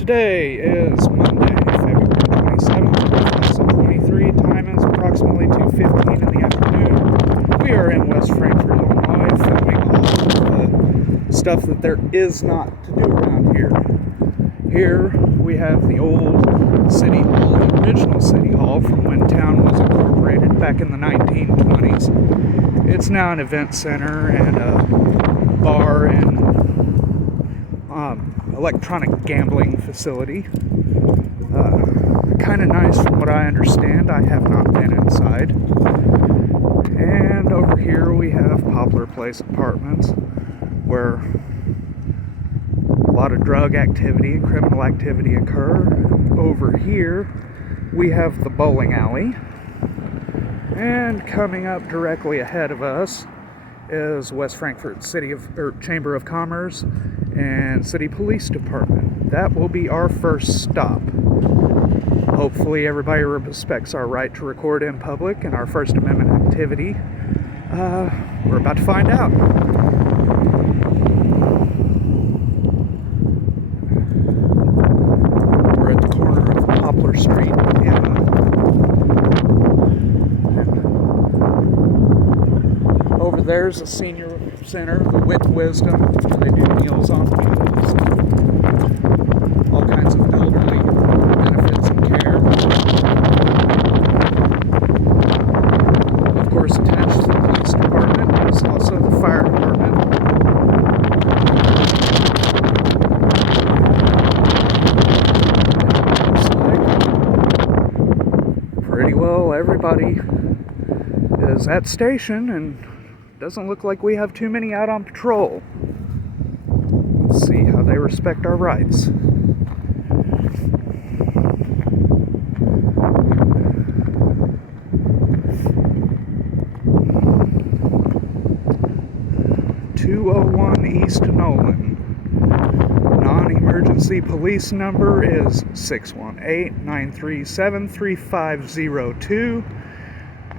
Today is Monday, February 27th, 2023. Time is approximately 2:15 in the afternoon. We are in West Frankfort, Illinois, filming all of the stuff that there is not to do around here. Here we have the old City Hall, the original City Hall from when town was incorporated back in the 1920s. It's now an event center and a bar and electronic gambling facility. Kind of nice from what I understand. I have not been inside. And over here we have Poplar Place Apartments, where a lot of drug activity and criminal activity occur. Over here we have the bowling alley. And coming up directly ahead of us is West Frankfort Chamber of Commerce and City Police Department. That will be our first stop. Hopefully everybody respects our right to record in public and our First Amendment activity. We're about to find out. We're at the corner of Poplar Street over there's a senior center, the Wit Wisdom, where they do meals on wheels, all kinds of elderly benefits and care. Of course, attached to the police department is also the fire department. Looks like pretty well everybody is at station, and doesn't look like we have too many out on patrol. Let's see how they respect our rights. (201 East Nolan). Non-emergency police number is 618-937-3502.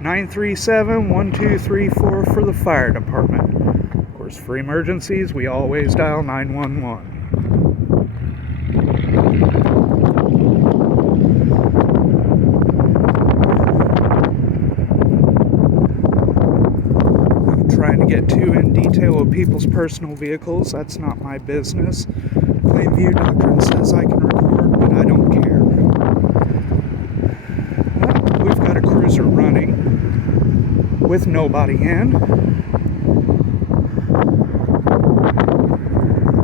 937-1234 for the fire department. Of course, for emergencies, we always dial 911. I'm trying to get too in detail of people's personal vehicles. That's not my business. Plain view doctrine says I can record, but I don't care. Well, we've got a cruiser running with nobody in.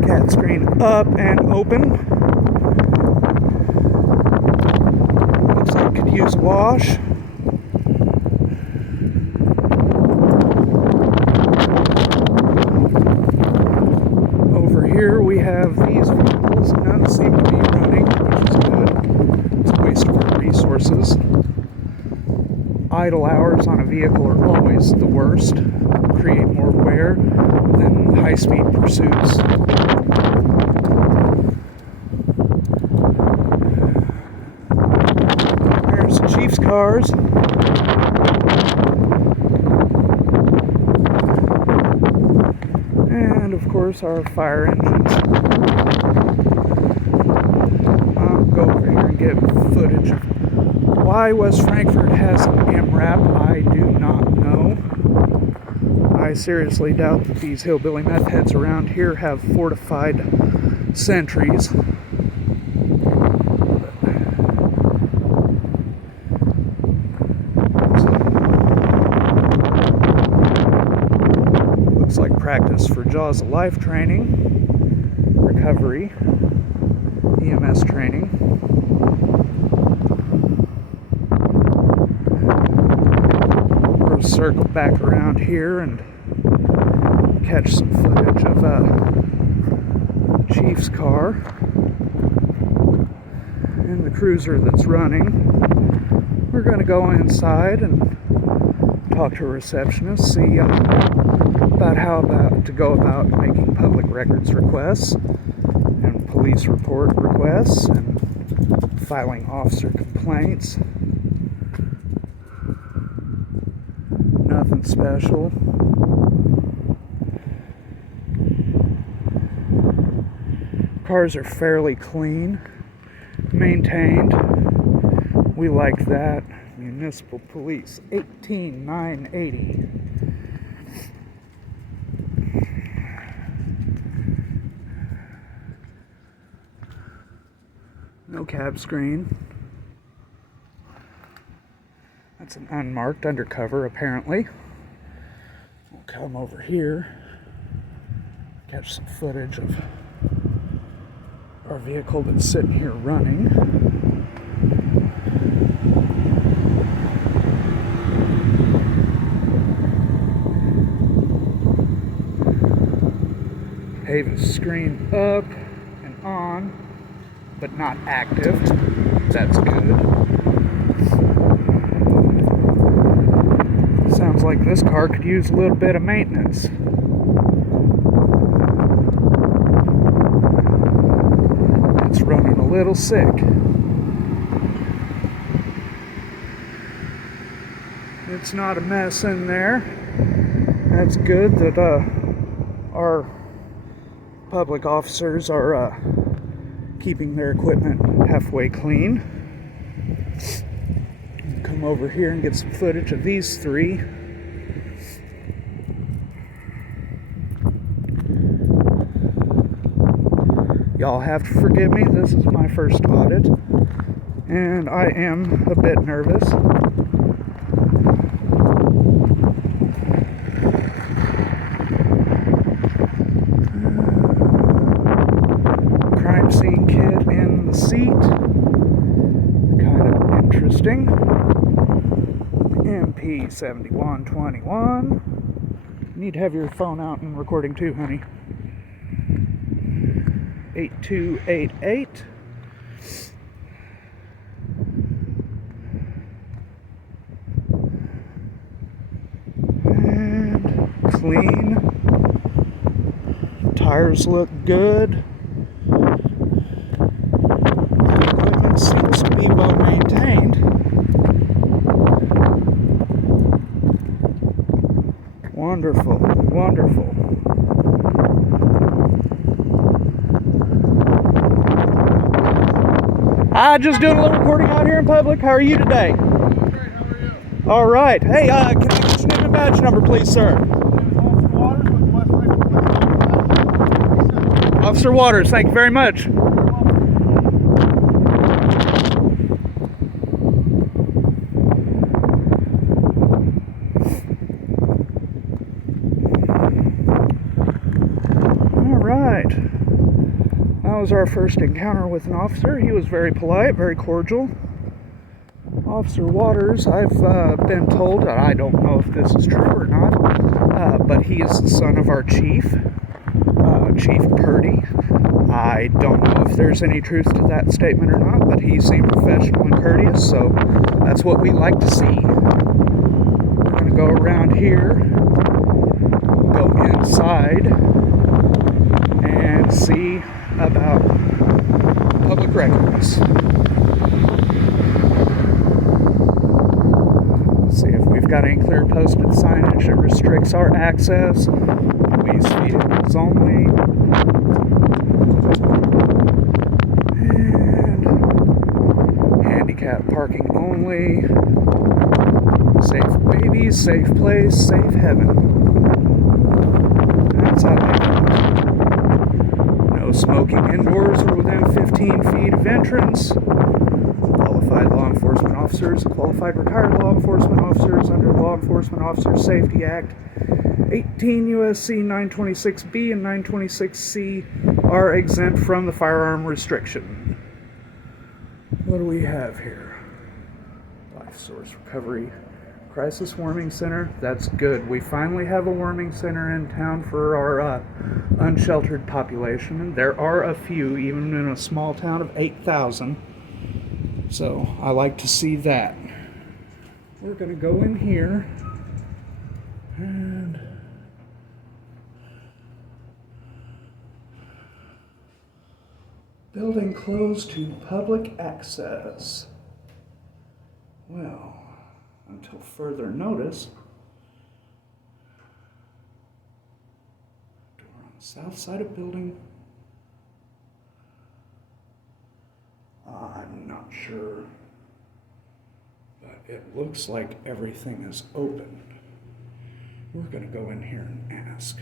Cat screen up and open. Looks like could use a wash. Over here we have these vehicles. None seem to be running, which is good. It's a waste of our resources. Idle hours on a vehicle are always the worst, create more wear than high-speed pursuits. There's the Chief's cars. And of course our fire engines. I'll go over here and get footage of why West Frankfort has an MRAP. I do not know. I seriously doubt that these hillbilly meth heads around here have fortified sentries. Looks like practice for Jaws of Life training, recovery, EMS training. Circle back around here and catch some footage of Chief's car and the cruiser that's running. We're going to go inside and talk to a receptionist, see about how to go about making public records requests and police report requests and filing officer complaints. Nothing special. Cars are fairly clean. maintained. We like that. Municipal Police 18980. No cab screen. That's an unmarked undercover, apparently. We'll come over here, catch some footage of our vehicle that's sitting here running. Have screen up and on, but not active. That's good. Sounds like this car could use a little bit of maintenance. It's running a little sick. It's not a mess in there. That's good that our public officers are keeping their equipment halfway clean. Come over here and get some footage of these three. Y'all have to forgive me, this is my first audit, and I am a bit nervous. Crime scene kit in the seat. Kind of interesting. MP 7121. Need to have your phone out and recording too, honey. 8288. And clean. Tires look good. Equipment seems to be well maintained. Wonderful, wonderful. Just doing a little recording out here in public. How are you today? Great, how are you? All right. Hey, can I get your name and badge number, please, sir? Officer Waters, thank you very much. All right. That was our first encounter with an officer. He was very polite, very cordial. Officer Waters, I've been told, that I don't know if this is true or not, but he is the son of our chief, Chief Purdy. I don't know if there's any truth to that statement or not, but he seemed professional and courteous, so that's what we like to see. We're going to go around here, go inside, and see about public records. Let's see if we've got any clear posted signage that restricts our access. Police vehicles only. And handicap parking only. Safe babies, safe place, safe heaven. That's how I like it. No smoking indoors or within 15 feet of entrance. Qualified law enforcement officers, qualified retired law enforcement officers under Law Enforcement Officer Safety Act 18 U.S.C. 926B and 926C are exempt from the firearm restriction. What do we have here? Life Source Recovery Crisis Warming Center. That's good. We finally have a warming center in town for our unsheltered population. And there are a few, even in a small town of 8,000. So I like to see that. We're going to go in here and building closed to public access. Well, until further notice. Door on the south side of building. Odd. not sure, but it looks like everything is open. We're going to go in here and ask.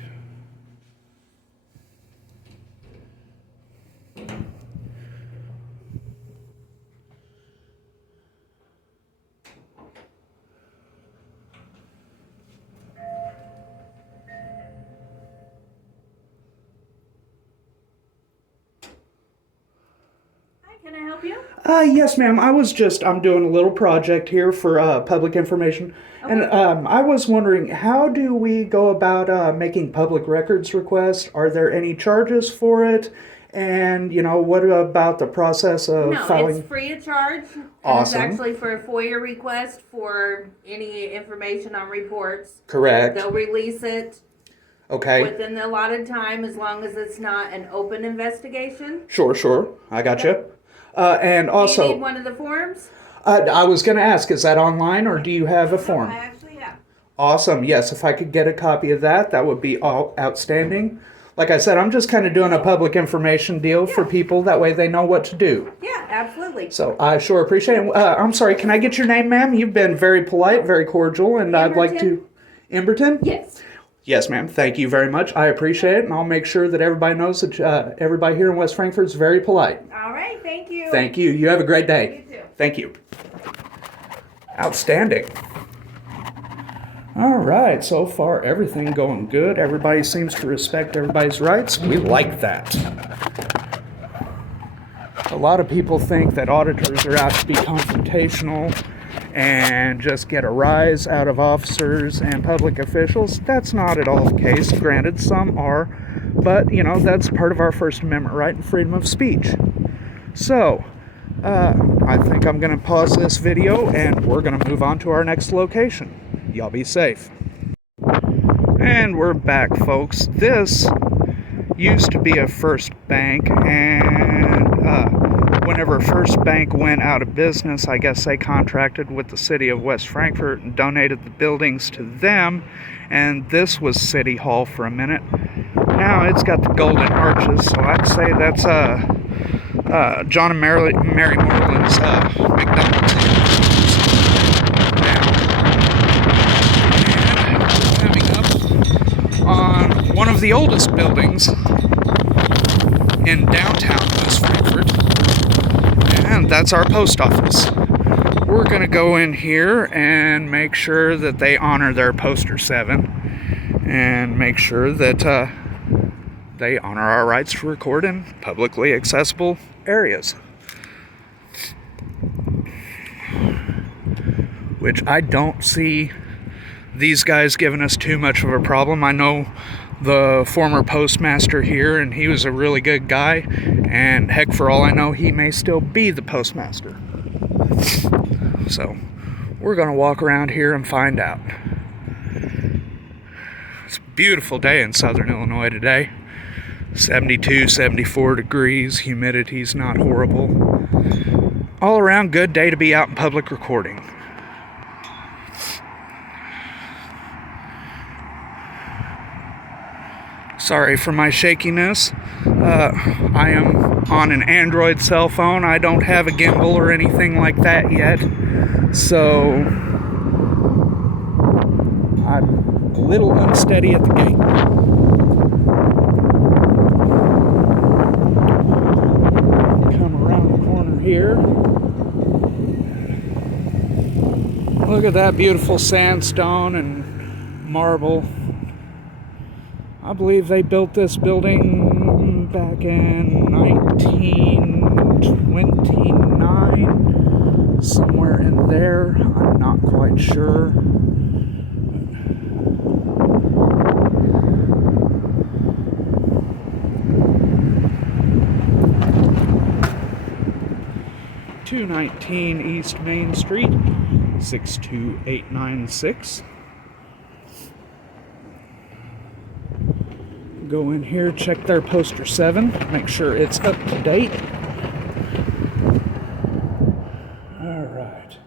Can I help you? Yes, ma'am. I'm doing a little project here for public information. Okay. And I was wondering, how do we go about making public records requests? Are there any charges for it? And, what about the process of filing? No, it's free of charge. Awesome. And it's actually for a FOIA request for any information on reports. Correct. They'll release it. Okay. Within the allotted time, as long as it's not an open investigation. Sure. I got you. And also, do you need one of the forms? I was going to ask, is that online or do you have a form? I actually have. Awesome. Yes, if I could get a copy of that, that would be outstanding. Like I said, I'm just kind of doing a public information deal for people. That way they know what to do. Yeah, absolutely. So I sure appreciate it. I'm sorry, can I get your name, ma'am? You've been very polite, very cordial, and I'd like to... Emberton? Yes. Yes, ma'am. Thank you very much. I appreciate it, and I'll make sure that everybody knows that everybody here in West Frankfort is very polite. All right, thank you. Thank you. You have a great day. You too. Thank you. Outstanding. All right, so far everything going good. Everybody seems to respect everybody's rights. We like that. A lot of people think that auditors are out to be confrontational and just get a rise out of officers and public officials. That's not at all the case. Granted, some are, but that's part of our First Amendment right and freedom of speech. So, I think I'm going to pause this video and we're going to move on to our next location. Y'all be safe. And we're back, folks. This used to be a First Bank, and whenever First Bank went out of business, I guess they contracted with the city of West Frankfort and donated the buildings to them, and this was City Hall for a minute. Now it's got the golden arches, so I'd say that's John and Mary Moreland's McDonald's. On one of the oldest buildings in downtown West Frankfort, and that's our post office. We're going to go in here and make sure that they honor their poster 7 and make sure that they honor our rights to record in publicly accessible areas, which I don't see these guys giving us too much of a problem. I know the former postmaster here, and he was a really good guy, and heck, for all I know, he may still be the postmaster. So we're gonna walk around here and find out. It's a beautiful day in southern Illinois today. 72, 74 degrees, humidity's not horrible. All around good day to be out in public recording. Sorry for my shakiness. I am on an Android cell phone. I don't have a gimbal or anything like that yet. So I'm a little unsteady at the gate. Come around the corner here. Look at that beautiful sandstone and marble. I believe they built this building back in 1929, somewhere in there. I'm not quite sure. 219 East Main Street, 62896. Go in here, check their poster 7, make sure it's up to date. Alright.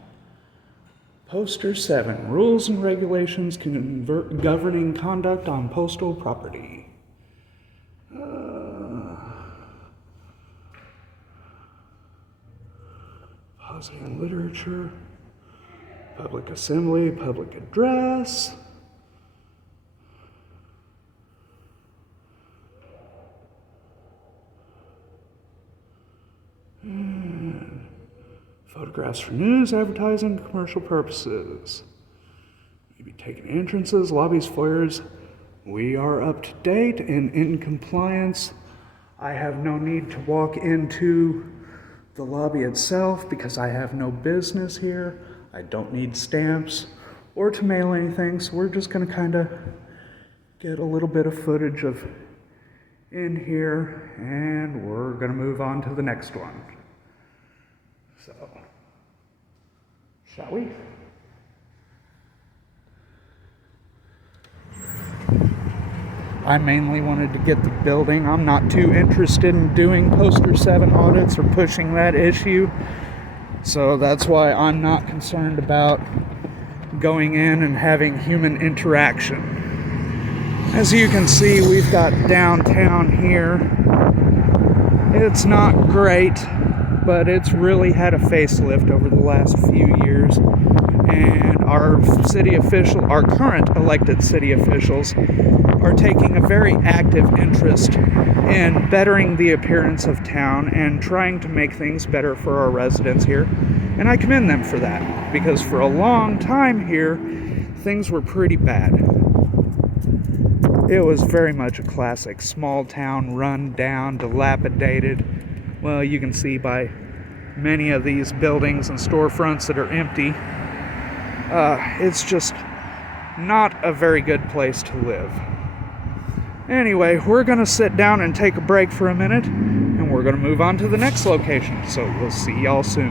Poster 7, Rules and Regulations Governing Conduct on Postal Property. Housing and literature, public assembly, public address. And photographs for news, advertising, commercial purposes. Maybe taking entrances, lobbies, foyers. We are up to date and in compliance. I have no need to walk into the lobby itself because I have no business here. I don't need stamps or to mail anything, so we're just going to kind of get a little bit of footage of in here, and we're going to move on to the next one. So, shall we? I mainly wanted to get the building. I'm not too interested in doing Poster 7 audits or pushing that issue. So that's why I'm not concerned about going in and having human interaction. As you can see, we've got downtown here. It's not great, but it's really had a facelift over the last few years. And our current elected city officials are taking a very active interest in bettering the appearance of town and trying to make things better for our residents here. And I commend them for that, because for a long time here, things were pretty bad. It was very much a classic small town, run down, dilapidated. Well, you can see by many of these buildings and storefronts that are empty. It's just not a very good place to live. Anyway, we're going to sit down and take a break for a minute, and we're going to move on to the next location. So we'll see y'all soon.